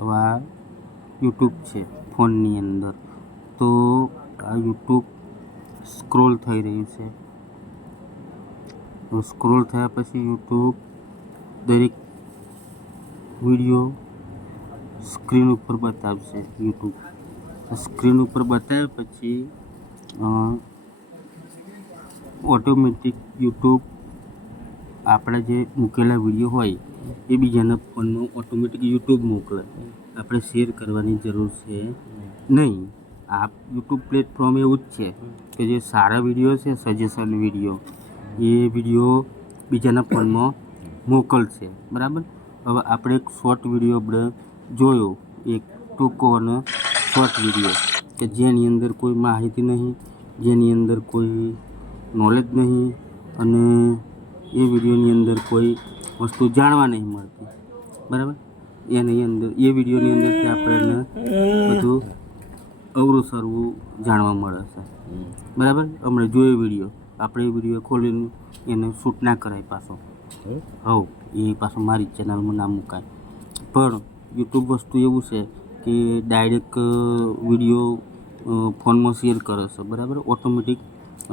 હવે આ યુટ્યુબ છે ફોનની અંદર, તો આ યુટ્યુબ સ્ક્રોલ થઈ રહ્યું છે. સ્ક્રોલ થયા પછી યુટ્યુબ દરેક વિડીયો સ્ક્રીન ઉપર બતાવશે. યુટ્યુબ સ્ક્રીન ઉપર બતાવ્યા પછી ઓટોમેટિક યુટ્યુબ આપણા જે મૂકેલા વિડીયો હોય એ બીજાના ફોનમાં ઓટોમેટિક યુટ્યુબ મોકલે. આપણે શેર કરવાની જરૂર છે નહીં. આ યુટ્યુબ પ્લેટફોર્મ એવું જ છે કે જે સારા વિડીયો છે, સજેશન વિડીયો, એ વિડીયો બીજાના ફોનમાં મોકલશે. બરાબર. હવે આપણે એક શોર્ટ વિડીયો આપણે જોયો, એક ટૂંકો અને શોર્ટ વિડીયો કે જેની અંદર કોઈ માહિતી નહીં, જેની અંદર કોઈ નોલેજ નહીં, અને એ વિડીયોની અંદર કોઈ વસ્તુ જાણવા નહીં મળતી. બરાબર. એની અંદર એ વિડીયોની અંદરથી આપણને બધું અવરું સરવું જાણવા મળે છે. બરાબર. હમણાં જોયો વિડીયો, આપણે એ વિડીયો ખોલીને એને શૂટ ના કરાય પાછો. એ પાછો મારી ચેનલમાં ના મુકાય. પણ યુટ્યુબ વસ્તુ એવું છે કે ડાયરેક્ટ વિડીયો ફોનમાં શેર કરે છે. બરાબર. ઓટોમેટિક.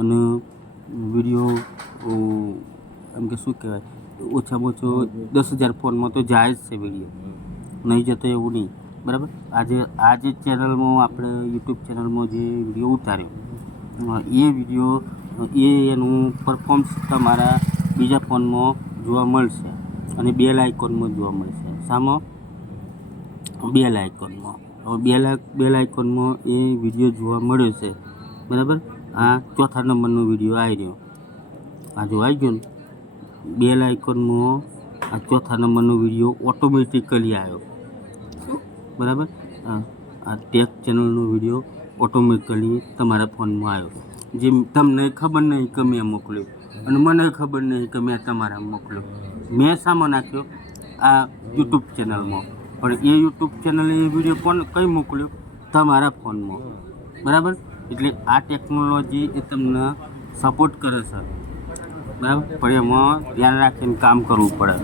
અને વિડીયો એમ કે શું કહેવાય, ઓછામાં ઓછો 10,000 ફોનમાં તો જાય જ છે વિડીયો, નહીં જતો એવું નહીં. બરાબર. આ જે ચેનલમાં આપણે યુટ્યુબ ચેનલમાં જે વિડીયો ઉતાર્યો, એ વિડીયો એનું પરફોર્મન્સ તમારા બીજા ફોનમાં જોવા મળશે, અને બેલ આઇકોનમાં જોવા મળશે. શામાં? બેલ આઇકોનમાં. હવે બેલ આઇકોનમાં એ વિડીયો જોવા મળ્યો છે. બરાબર. આ ચોથા નંબરનો વિડીયો આવી રહ્યો. આ જો આવી ગયો ને, બેલ આઇકોનમાં આ ચોથા નંબરનો વિડીયો ઓટોમેટિકલી આવ્યો. બરાબર. આ ટેક ચેનલનો વિડીયો ઓટોમેટિકલી તમારા ફોનમાં આવ્યો, જે તમને ખબર નહીં કે મેં મોકલ્યો, અને મને ખબર નહીં કે મેં તમારા મોકલ્યો. મેં શામાં નાખ્યો? આ યુટ્યુબ ચેનલમાં. પણ એ યુટ્યુબ ચેનલે એ વિડીયો પણ કઈ મોકલ્યો? તમારા ફોનમાં. બરાબર. એટલે આ ટેકનોલોજી એ તમને સપોર્ટ કરે છે. બરાબર. પણ એમાં ધ્યાન રાખીને કામ કરવું પડે.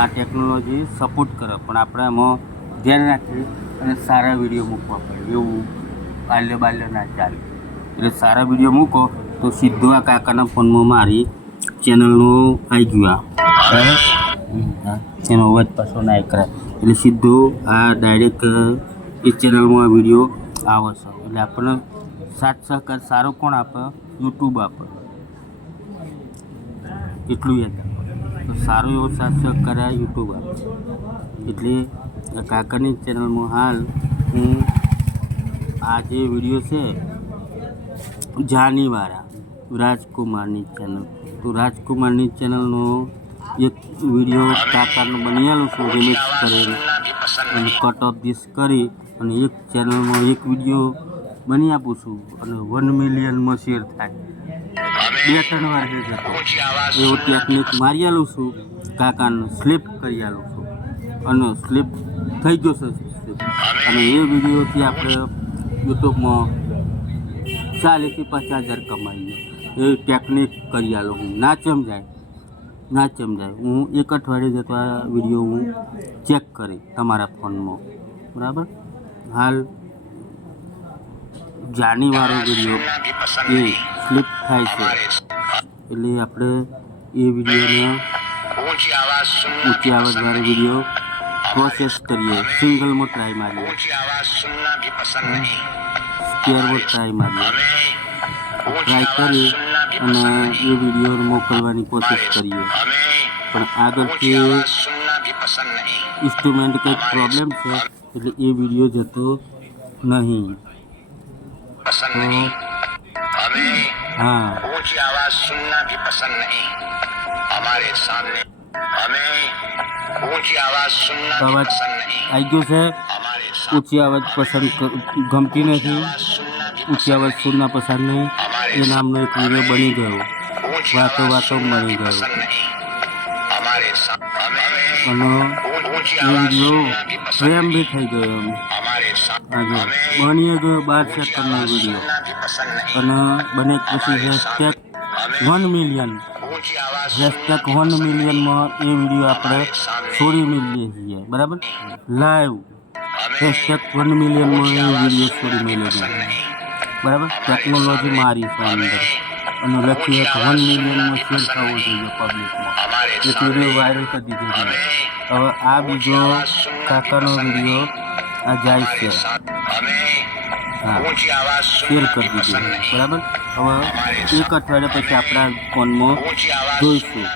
આ ટેકનોલોજી સપોર્ટ કરે, પણ આપણે એમાં ધ્યાન રાખી અને સારા વિડીયો મૂકવા પડે. એવું બાલ્ય ના ચાલે. એટલે સારા વિડીયો મૂકો તો સીધો આ કાકાના ફોનમાં મારી ચેનલનું આવી ગયું. બરાબર. એનો અવાજ પાછો ના કરાય, એટલે સીધું આ ડાયરેક્ટ એ ચેનલમાં આ વિડીયો આવે છે. એટલે આપણને સાથ સહકાર સારો કોણ આપે? યુટ્યુબ આપે. એટલું યાદ રાખો. તો સારો એવો સાથ સહકાર આ યુટ્યુબ આપે. એટલે આ કાકાની ચેનલમાં હાલ હું આ જે વિડીયો છે જાનીવાળા રાજકુમારની ચેનલ, તો રાજકુમારની ચેનલનો એક વિડીયો કાકાનો બનાવેલો છું, રિમિક્સ કરેલો, અને કટ ઓફ ધીસ કરી અને એક ચેનલમાં એક વિડીયો બની આપું છું, અને 1 મિલિયનમાં શેર થાય. 2-3 વાર થઈ જતો એવો ટેકનિક મારી આલું છું. કાકાને સ્લીપ કરી આલું છું, અને સ્લીપ થઈ ગયો છે સ્લીપ. અને એ વિડીયોથી આપણે યુટ્યુબમાં 40,000 થી 50,000 કમાઈએ. એ ટેકનિક કરી આલું હું. ના સમજાય. હું એક અઠવાડિયે જતો આ વિડીયો હું ચેક કરી તમારા ફોનમાં. બરાબર. હાલ જાનીવાળો વિડીયો એ સ્લીપ થાય છે, એટલે આપણે એ વિડીયોને ઊંચી આવાજવાળો વિડીયો પ્રોસેસ કરીએ. સિંગલમાં ટ્રાય મારીએ, સ્કેરમાં ટ્રાય મારીએ. ટ્રાય કરી અને એ વિડીયો મોકલવાની કોશિશ કરીએ. પણ આગળથી ઇન્સ્ટ્રુમેન્ટ કંઈક પ્રોબ્લેમ છે, એટલે એ વિડીયો જતો નહીં. हाँ ऊंची आवाज सुनना भी पसंद नहीं हमारे सामने हमें ऊंची आवाज सुनना भी पसंद नहीं आई गयो છે. ऊंची आवाज पसंद गमती नहीं, ऊंची आवाज सुनना पसंद नहीं, એ નામનો એક વિડીયો બની ગયો. વાતો બની ગયો. અને એ વિડીયો પ્રેમ બી થઈ ગયો. આજે બની ગયો 12 સેકન્ડનો વિડીયો, અને બને પછી #1 મિલિયન #1 મિલિયનમાં એ વિડીયો આપણે છોડી મળીએ છીએ બરાબર. લાઈવ #1 મિલિયનમાં વિડીયો છોડી મળ્યો બરાબર. ટેકનોલોજી મારી છે અંદર અને લખ્યું 1 મિલિયનમાં શેર થવો જોઈએ પબ્લિકમાં. એક વિડીયો વાયરલ કરી દીધો છે. હવે આ બીજો કાકાનો વિડીયો આ જાય છે. હા, શેર કરી દીધો બરાબર. હવે એક અઠવાડિયા પછી આપણા ફોનમાં જોઈશું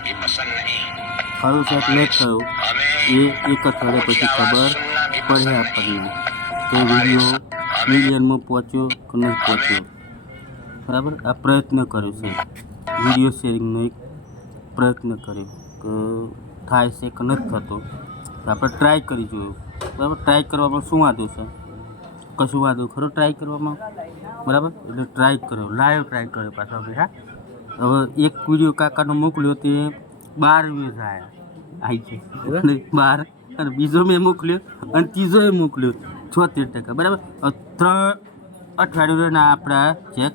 ખરું છે કે નહીં થયું એ એક અઠવાડિયા પછી ખબર પડે આપણને કે વિડીયો મિલિયનમાં પહોંચ્યો કે નહીં પહોંચ્યો બરાબર. આ પ્રયત્ન કર્યો છે, વિડીયો શેરિંગનો એક પ્રયત્ન કર્યો કે થાય છે કે નથી થતો. આપણે ટ્રાય કરી જોયું બરાબર. ટ્રાય કરવામાં શું વાંધો છે? કશું વાંધો ખરો ટ્રાય કરવામાં બરાબર. એટલે ટ્રાય કર્યો, લાઈવ ટ્રાય કર્યો પાછો આપણે. હા, હવે એક વિડીયો કાકાનો મોકલ્યો તે 12 વ્યૂઝ આવી છે 12, અને બીજો મેં મોકલ્યો અને ત્રીજો એ મોકલ્યો 76% બરાબર. 3 અઠવાડિયાના આપણા ચેક